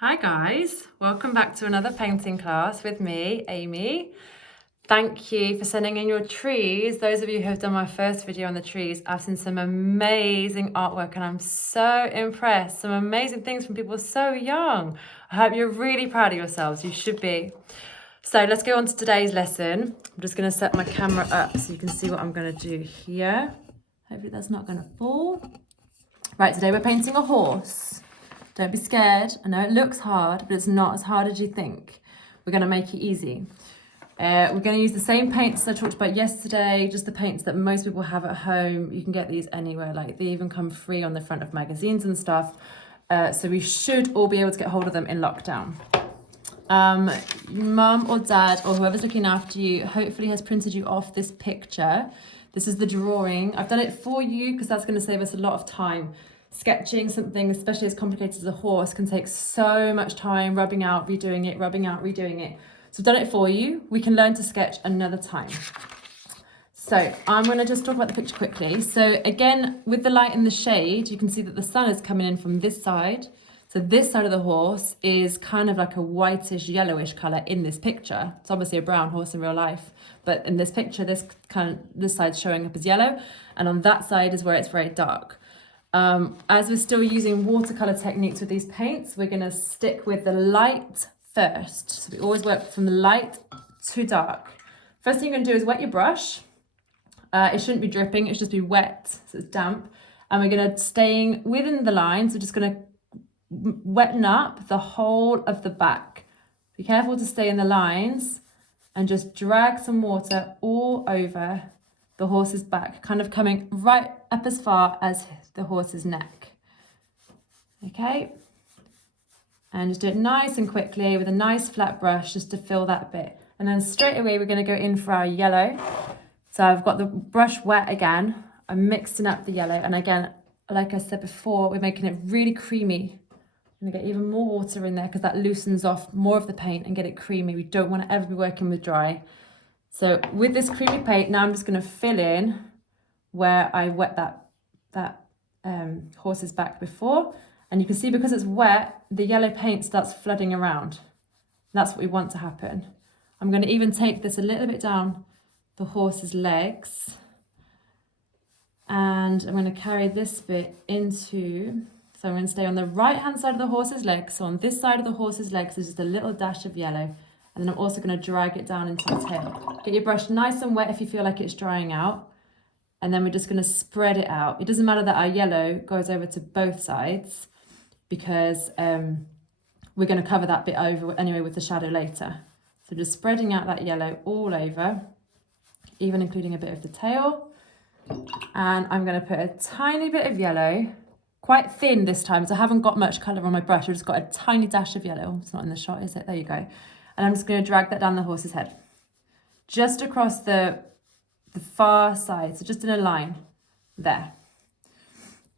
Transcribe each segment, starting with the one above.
Hi guys, welcome back to another painting class with me, Amy. Thank you for sending in your trees. Those of you who have done my first video on the trees, I've seen some amazing artwork and I'm so impressed. Some amazing things from people so young. I hope you're really proud of yourselves. You should be. So let's go on to today's lesson. I'm just going to set my camera up so you can see what I'm going to do here. Hopefully that's not going to fall. Right, today we're painting a horse. Don't be scared. I know it looks hard, but it's not as hard as you think. We're going to make it easy. We're going to use the same paints I talked about yesterday, just the paints that most people have at home. You can get these anywhere, like they even come free on the front of magazines and stuff. So we should all be able to get hold of them in lockdown. Mum or dad or whoever's looking after you hopefully has printed you off this picture. This is the drawing. I've done it for you because that's going to save us a lot of time. Sketching something, especially as complicated as a horse, can take so much time, rubbing out, redoing it, rubbing out, redoing it. So I've done it for you. We can learn to sketch another time. So I'm going to just talk about the picture quickly. So again, with the light and the shade, you can see that the sun is coming in from this side. So this side of the horse is kind of like a whitish, yellowish colour in this picture. It's obviously a brown horse in real life, but in this picture, this side's showing up as yellow, and on that side is where it's very dark. As we're still using watercolor techniques with these paints, we're going to stick with the light first. So we always work from light to dark. First thing you're going to do is wet your brush. It shouldn't be dripping, it should just be wet, so it's damp. And we're going to staying within the lines. We're just going to wetten up the whole of the back. Be careful to stay in the lines and just drag some water all over the horse's back, kind of coming right up as far as the horse's neck. Okay, and just do it nice and quickly with a nice flat brush just to fill that bit. And then straight away we're going to go in for our yellow. So I've got the brush wet again. I'm mixing up the yellow, and again, like I said before, we're making it really creamy. I'm going to get even more water in there because that loosens off more of the paint and get it creamy. We don't want to ever be working with dry. So with this creamy paint, now I'm just going to fill in where I wet that horse's back before. And you can see because it's wet, the yellow paint starts flooding around. That's what we want to happen. I'm going to even take this a little bit down the horse's legs. And I'm going to carry this bit into, so I'm going to stay on the right-hand side of the horse's legs. So on this side of the horse's legs, there's just a little dash of yellow. And then I'm also going to drag it down into the tail. Get your brush nice and wet if you feel like it's drying out. And then we're just going to spread it out. It doesn't matter that our yellow goes over to both sides because we're going to cover that bit over anyway with the shadow later. So just spreading out that yellow all over, even including a bit of the tail. And I'm going to put a tiny bit of yellow, quite thin this time, so I haven't got much colour on my brush. I've just got a tiny dash of yellow. It's not in the shot, is it? There you go. And I'm just going to drag that down the horse's head. Just across the far side, so just in a line there.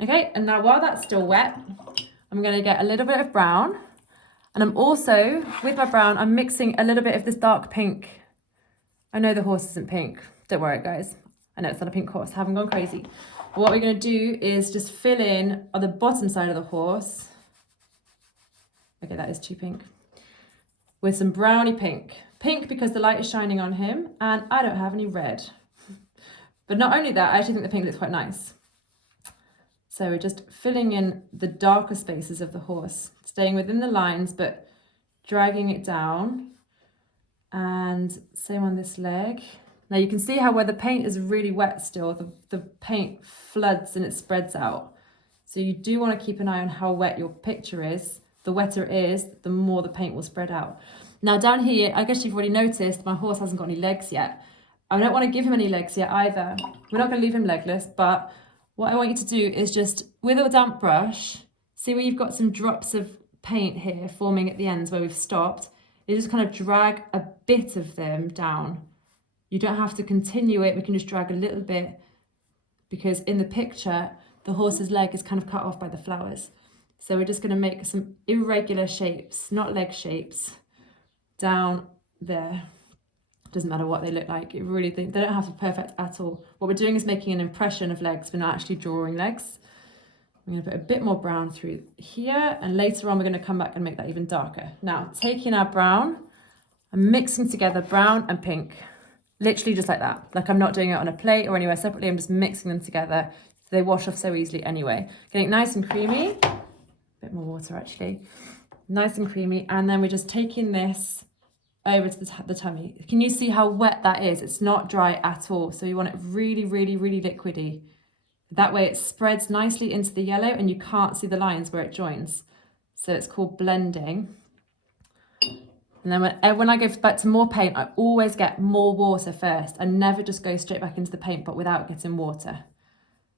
Okay, and now while that's still wet, I'm going to get a little bit of brown. And I'm also, with my brown, I'm mixing a little bit of this dark pink. I know the horse isn't pink. Don't worry, guys. I know it's not a pink horse. I haven't gone crazy. But what we're going to do is just fill in on the bottom side of the horse. Okay, that is too pink. With some browny pink. Pink because the light is shining on him and I don't have any red. But not only that, I actually think the pink looks quite nice. So we're just filling in the darker spaces of the horse, staying within the lines, but dragging it down. And same on this leg. Now you can see how where the paint is really wet still, the paint floods and it spreads out. So you do want to keep an eye on how wet your picture is. The wetter it is, the more the paint will spread out. Now down here, I guess you've already noticed my horse hasn't got any legs yet. I don't want to give him any legs yet either. We're not going to leave him legless, but what I want you to do is just, with a damp brush, see where you've got some drops of paint here forming at the ends where we've stopped. You just kind of drag a bit of them down. You don't have to continue it, we can just drag a little bit because in the picture, the horse's leg is kind of cut off by the flowers. So we're just going to make some irregular shapes, not leg shapes, down there. Doesn't matter what they look like. It really, they don't have to be perfect at all. What we're doing is making an impression of legs. We're not actually drawing legs. I'm going to put a bit more brown through here, and later on we're going to come back and make that even darker. Now, taking our brown and mixing together brown and pink, literally just like that. Like I'm not doing it on a plate or anywhere separately, I'm just mixing them together. They wash off so easily anyway. Getting nice and creamy, a bit more water actually, nice and creamy, and then we're just taking this over to the tummy. Can you see how wet that is? It's not dry at all, so you want it really, really, really liquidy. That way it spreads nicely into the yellow and you can't see the lines where it joins. So it's called blending. And then when I go back to more paint, I always get more water first and never just go straight back into the paint, but without getting water.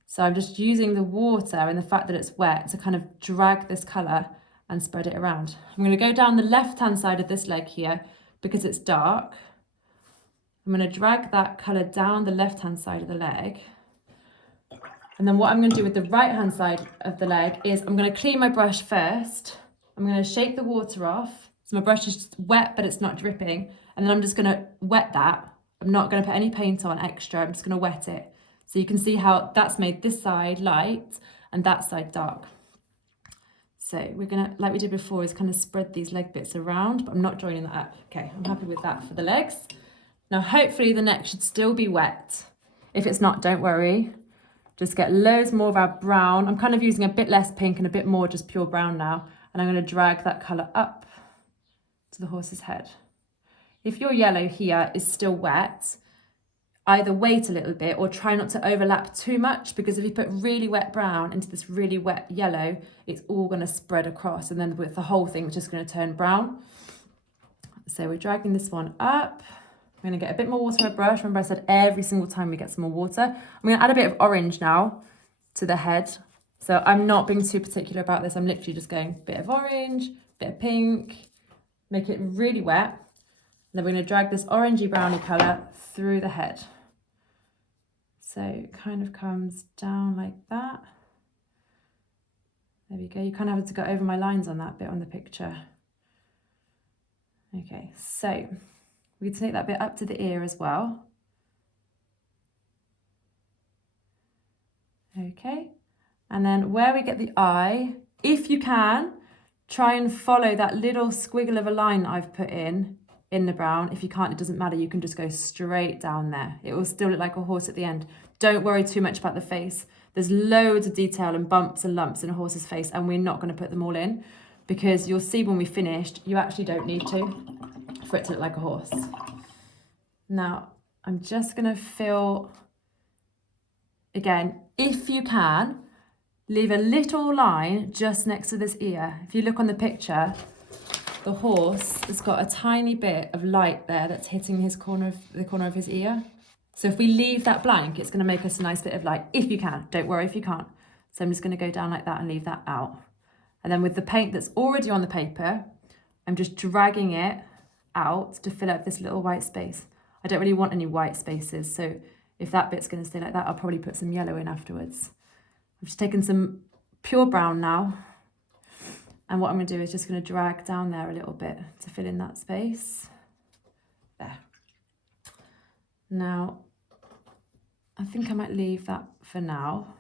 So I'm just using the water and the fact that it's wet to kind of drag this colour and spread it around. I'm going to go down the left-hand side of this leg here because it's dark. I'm going to drag that colour down the left-hand side of the leg. And then what I'm going to do with the right-hand side of the leg is I'm going to clean my brush first. I'm going to shake the water off. So my brush is just wet, but it's not dripping. And then I'm just going to wet that. I'm not going to put any paint on extra. I'm just going to wet it. So you can see how that's made this side light and that side dark. So we're going to, like we did before, is kind of spread these leg bits around, but I'm not joining that up. Okay, I'm happy with that for the legs. Now, hopefully the neck should still be wet. If it's not, don't worry. Just get loads more of our brown. I'm kind of using a bit less pink and a bit more just pure brown now. And I'm going to drag that colour up to the horse's head. If your yellow here is still wet, either wait a little bit or try not to overlap too much, because if you put really wet brown into this really wet yellow, it's all going to spread across, and then with the whole thing it's just going to turn brown. So we're dragging this one up. I'm going to get a bit more water on my brush. Remember I said every single time we get some more water. I'm going to add a bit of orange now to the head. So I'm not being too particular about this. I'm literally just going a bit of orange, bit of pink, make it really wet. And then we're going to drag this orangey browny colour through the head. So it kind of comes down like that. There we go. You kind of have to go over my lines on that bit on the picture. Okay, so we can take that bit up to the ear as well. Okay, and then where we get the eye, if you can, try and follow that little squiggle of a line I've put in the brown. If you can't, it doesn't matter. You can just go straight down there. It will still look like a horse at the end. Don't worry too much about the face. There's loads of detail and bumps and lumps in a horse's face, and we're not going to put them all in because you'll see when we finished, you actually don't need to for it to look like a horse. Now, I'm just going to fill, again, if you can, leave a little line just next to this ear. If you look on the picture, the horse has got a tiny bit of light there that's hitting the corner of his ear. So if we leave that blank, it's going to make us a nice bit of light, if you can. Don't worry if you can't. So I'm just going to go down like that and leave that out. And then with the paint that's already on the paper, I'm just dragging it out to fill up this little white space. I don't really want any white spaces, so if that bit's going to stay like that, I'll probably put some yellow in afterwards. I've just taken some pure brown now, and what I'm going to do is just going to drag down there a little bit to fill in that space. There. Now, I think I might leave that for now.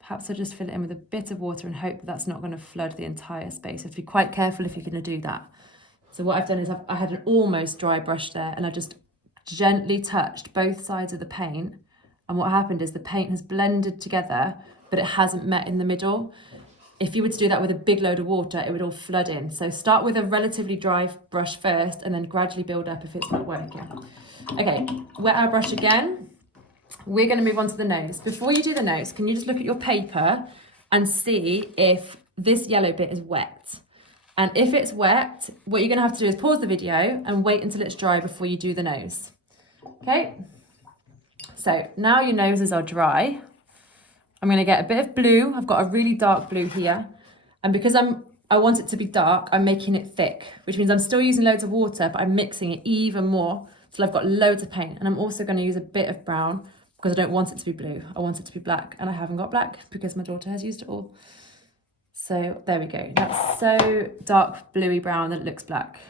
Perhaps I'll just fill it in with a bit of water and hope that that's not going to flood the entire space. You have to be quite careful if you're going to do that. So what I've done is I had an almost dry brush there, and I just gently touched both sides of the paint. And what happened is the paint has blended together, but it hasn't met in the middle. If you were to do that with a big load of water, it would all flood in. So start with a relatively dry brush first and then gradually build up if it's not working. Okay, wet our brush again. We're going to move on to the nose. Before you do the nose, can you just look at your paper and see if this yellow bit is wet? And if it's wet, what you're going to have to do is pause the video and wait until it's dry before you do the nose. Okay, so now your noses are dry. I'm going to get a bit of blue. I've got a really dark blue here. And because I want it to be dark, I'm making it thick, which means I'm still using loads of water, but I'm mixing it even more till I've got loads of paint. And I'm also going to use a bit of brown because I don't want it to be blue. I want it to be black, and I haven't got black because my daughter has used it all. So there we go. That's so dark bluey brown that it looks black.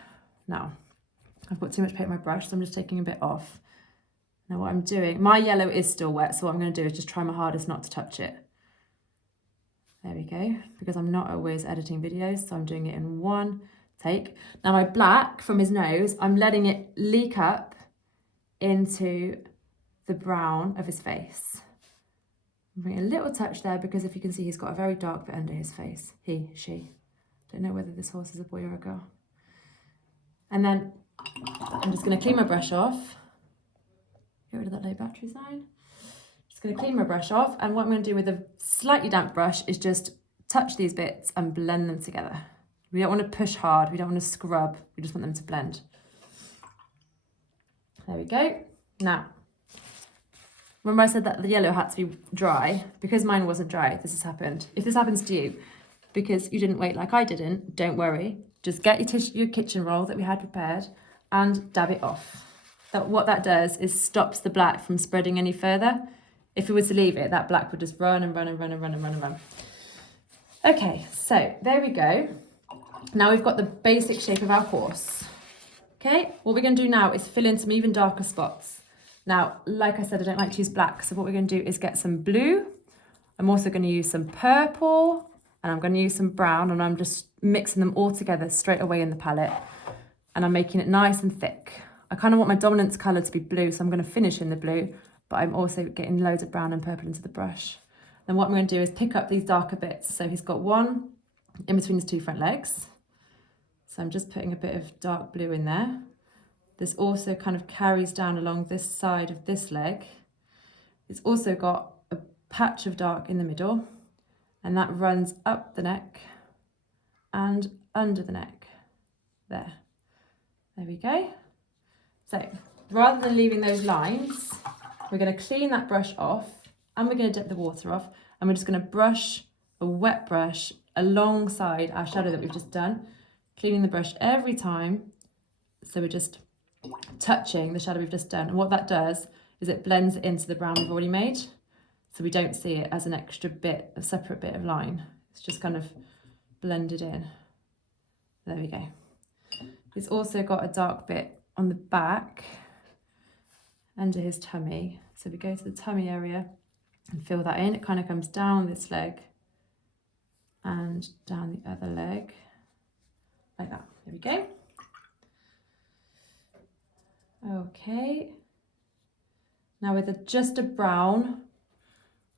Now, I've got too much paint on my brush, so I'm just taking a bit off. Now what I'm doing, my yellow is still wet, so what I'm going to do is just try my hardest not to touch it. There we go, because I'm not always editing videos, so I'm doing it in one take. Now my black from his nose, I'm letting it leak up into the brown of his face. Bring a little touch there, because if you can see, he's got a very dark bit under his face. She. Don't know whether this horse is a boy or a girl. And then I'm just going to clean my brush off. Get rid of that low battery sign. Just going to clean my brush off. And what I'm going to do with a slightly damp brush is just touch these bits and blend them together. We don't want to push hard. We don't want to scrub. We just want them to blend. There we go. Now, remember I said that the yellow had to be dry? Because mine wasn't dry, this has happened. If this happens to you, because you didn't wait like I didn't, don't worry. Just get your kitchen roll that we had prepared and dab it off. What that does is stops the black from spreading any further. If we were to leave it, that black would just run and run and run and run and run and run. Okay, so there we go. Now we've got the basic shape of our horse. Okay, what we're going to do now is fill in some even darker spots. Now, like I said, I don't like to use black, so what we're going to do is get some blue. I'm also going to use some purple, and I'm going to use some brown, and I'm just mixing them all together straight away in the palette, and I'm making it nice and thick. I kind of want my dominant colour to be blue, so I'm going to finish in the blue, but I'm also getting loads of brown and purple into the brush. And what I'm going to do is pick up these darker bits. So he's got one in between his two front legs. So I'm just putting a bit of dark blue in there. This also kind of carries down along this side of this leg. It's also got a patch of dark in the middle, and that runs up the neck and under the neck. There we go. So rather than leaving those lines, we're going to clean that brush off, and we're going to dip the water off, and we're just going to brush a wet brush alongside our shadow that we've just done, cleaning the brush every time. So we're just touching the shadow we've just done, and what that does is it blends it into the brown we've already made, so we don't see it as an extra bit, a separate bit of line. It's just kind of blended in. There we go. It's also got a dark bit on the back under his tummy, so we go to the tummy area and fill that in. It kind of comes down this leg and down the other leg like that. There we go. Okay, now with just a brown,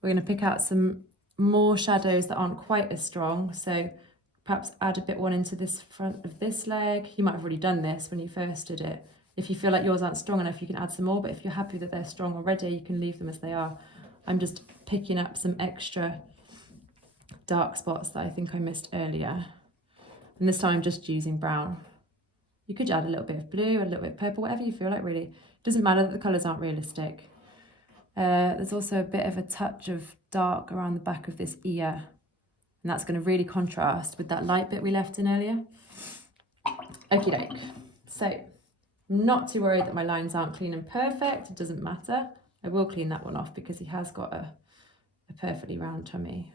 we're going to pick out some more shadows that aren't quite as strong. So perhaps add a bit one into this front of this leg. You might have already done this when you first did it. If you feel like yours aren't strong enough, you can add some more, but if you're happy that they're strong already, you can leave them as they are. I'm just picking up some extra dark spots that I think I missed earlier. And this time I'm just using brown. You could add a little bit of blue, a little bit of purple, whatever you feel like really. It doesn't matter that the colours aren't realistic. There's also a bit of a touch of dark around the back of this ear. And that's going to really contrast with that light bit we left in earlier. Okie doke. So I'm not too worried that my lines aren't clean and perfect. It doesn't matter. I will clean that one off because he has got a perfectly round tummy.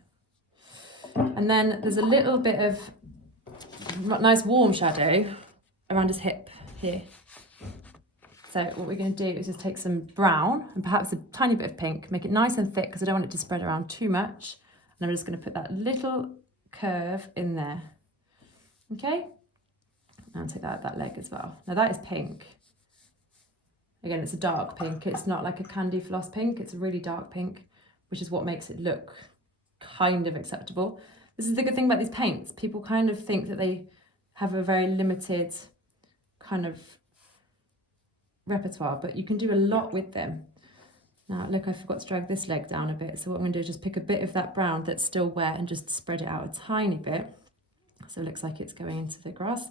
And then there's a little bit of nice warm shadow around his hip here. So what we're going to do is just take some brown and perhaps a tiny bit of pink, make it nice and thick because I don't want it to spread around too much. And I'm just going to put that little curve in there. Okay? And take that at that leg as well. Now that is pink. Again, it's a dark pink. It's not like a candy floss pink. It's a really dark pink, which is what makes it look kind of acceptable. This is the good thing about these paints. People kind of think that they have a very limited kind of repertoire, but you can do a lot with them. Now, look, I forgot to drag this leg down a bit. So what I'm going to do is just pick a bit of that brown that's still wet and just spread it out a tiny bit. So it looks like it's going into the grass.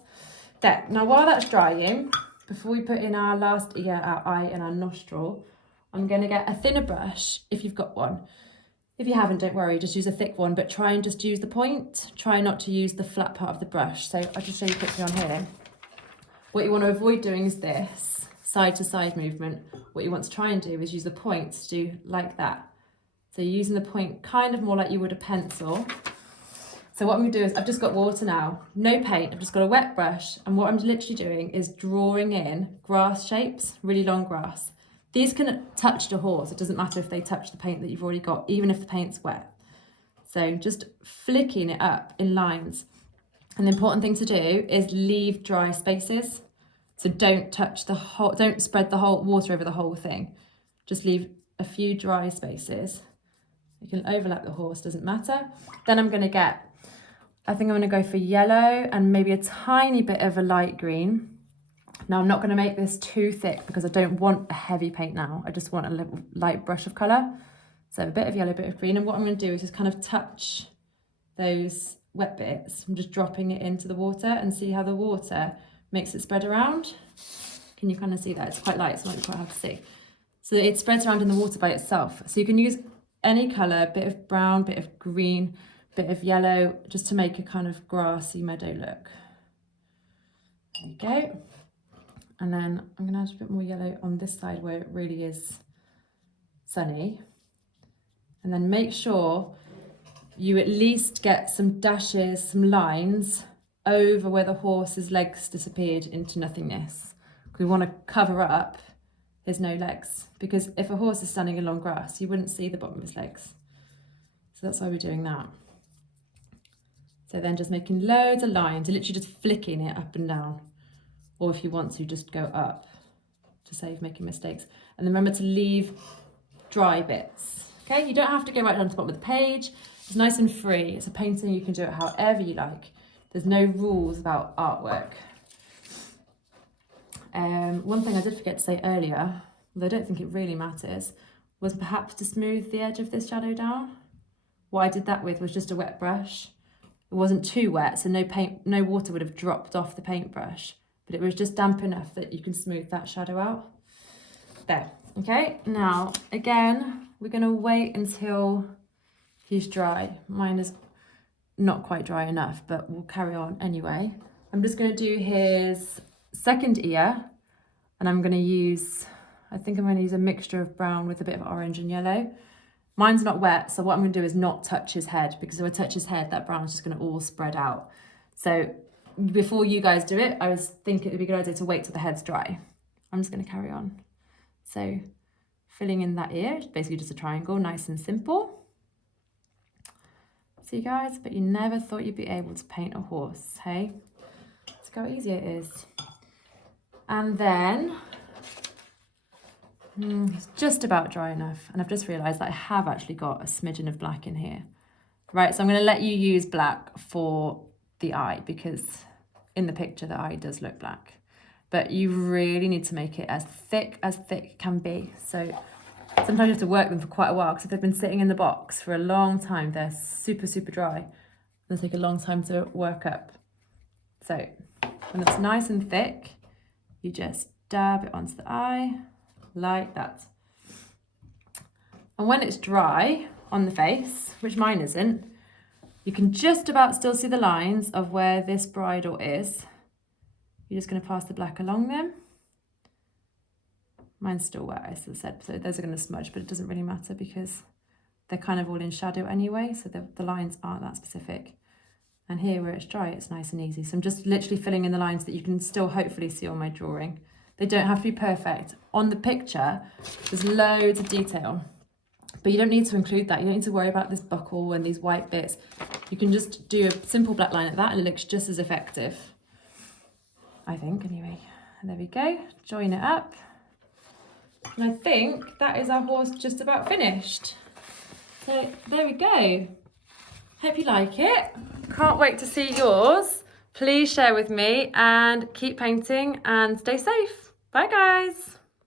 There. Now, while that's drying, before we put in our last ear, our eye and our nostril, I'm going to get a thinner brush if you've got one. If you haven't, don't worry, just use a thick one, but try and just use the point. Try not to use the flat part of the brush. So I'll just show you quickly on here. What you want to avoid doing is this side to side movement. What you want to try and do is use the point to do like that. So you're using the point kind of more like you would a pencil. So what I'm going to do is I've just got water now, no paint, I've just got a wet brush, and what I'm literally doing is drawing in grass shapes, really long grass. These can touch the horse, it doesn't matter if they touch the paint that you've already got, even if the paint's wet. So just flicking it up in lines. And the important thing to do is leave dry spaces. So don't touch the whole, don't spread the whole water over the whole thing. Just leave a few dry spaces. You can overlap the horse, doesn't matter. Then I'm gonna get, I think I'm gonna go for yellow and maybe a tiny bit of a light green. Now I'm not gonna make this too thick because I don't want a heavy paint now. I just want a little light brush of color. So a bit of yellow, a bit of green. And what I'm gonna do is just kind of touch those wet bits. I'm just dropping it into the water and see how the water makes it spread around. Can you kind of see that? It's quite light, so it might be quite hard to see. So it spreads around in the water by itself. So you can use any colour, bit of brown, bit of green, bit of yellow, just to make a kind of grassy meadow look. There you go. And then I'm gonna add a bit more yellow on this side where it really is sunny. And then make sure you at least get some dashes, some lines over where the horse's legs disappeared into nothingness. We want to cover up his no legs, because if a horse is standing along grass, you wouldn't see the bottom of his legs. So that's why we're doing that. So then just making loads of lines, literally just flicking it up and down. Or if you want to, just go up to save making mistakes. And then remember to leave dry bits. Okay, you don't have to go right down to the bottom of the page. It's nice and free. It's a painting, you can do it however you like. There's no rules about artwork. One thing I did forget to say earlier, although I don't think it really matters, was perhaps to smooth the edge of this shadow down. What I did that with was just a wet brush. It wasn't too wet, so no water would have dropped off the paintbrush, but it was just damp enough that you can smooth that shadow out. There, okay? Now, again, we're gonna wait until he's dry. Mine is not quite dry enough, but we'll carry on anyway. I'm just gonna do his second ear, and I'm gonna use, I think I'm gonna use a mixture of brown with a bit of orange and yellow. Mine's not wet, so what I'm gonna do is not touch his head, because if I touch his head, that brown's just gonna all spread out. So before you guys do it, I was thinking it'd be a good idea to wait till the head's dry. I'm just gonna carry on. So filling in that ear, it's basically just a triangle, nice and simple. See guys, but you never thought you'd be able to paint a horse, hey? Look how easy it is. And then, it's just about dry enough. And I've just realised that I have actually got a smidgen of black in here. Right, so I'm gonna let you use black for the eye, because in the picture the eye does look black. But you really need to make it as thick can be. So sometimes you have to work them for quite a while, because if they've been sitting in the box for a long time, they're super, super dry. They'll take a long time to work up. So when it's nice and thick, you just dab it onto the eye, like that. And when it's dry on the face, which mine isn't, you can just about still see the lines of where this bridle is. You're just going to pass the black along them. Mine's still wet, as I said, so those are going to smudge, but it doesn't really matter because they're kind of all in shadow anyway, so the lines aren't that specific. And here where it's dry, it's nice and easy. So I'm just literally filling in the lines that you can still hopefully see on my drawing. They don't have to be perfect. On the picture, there's loads of detail, but you don't need to include that. You don't need to worry about this buckle and these white bits. You can just do a simple black line like that and it looks just as effective. I think, anyway. There we go, join it up. And I think that is our horse just about finished. So there we go. Hope you like it. Can't wait to see yours. Please share with me and keep painting and stay safe. Bye guys.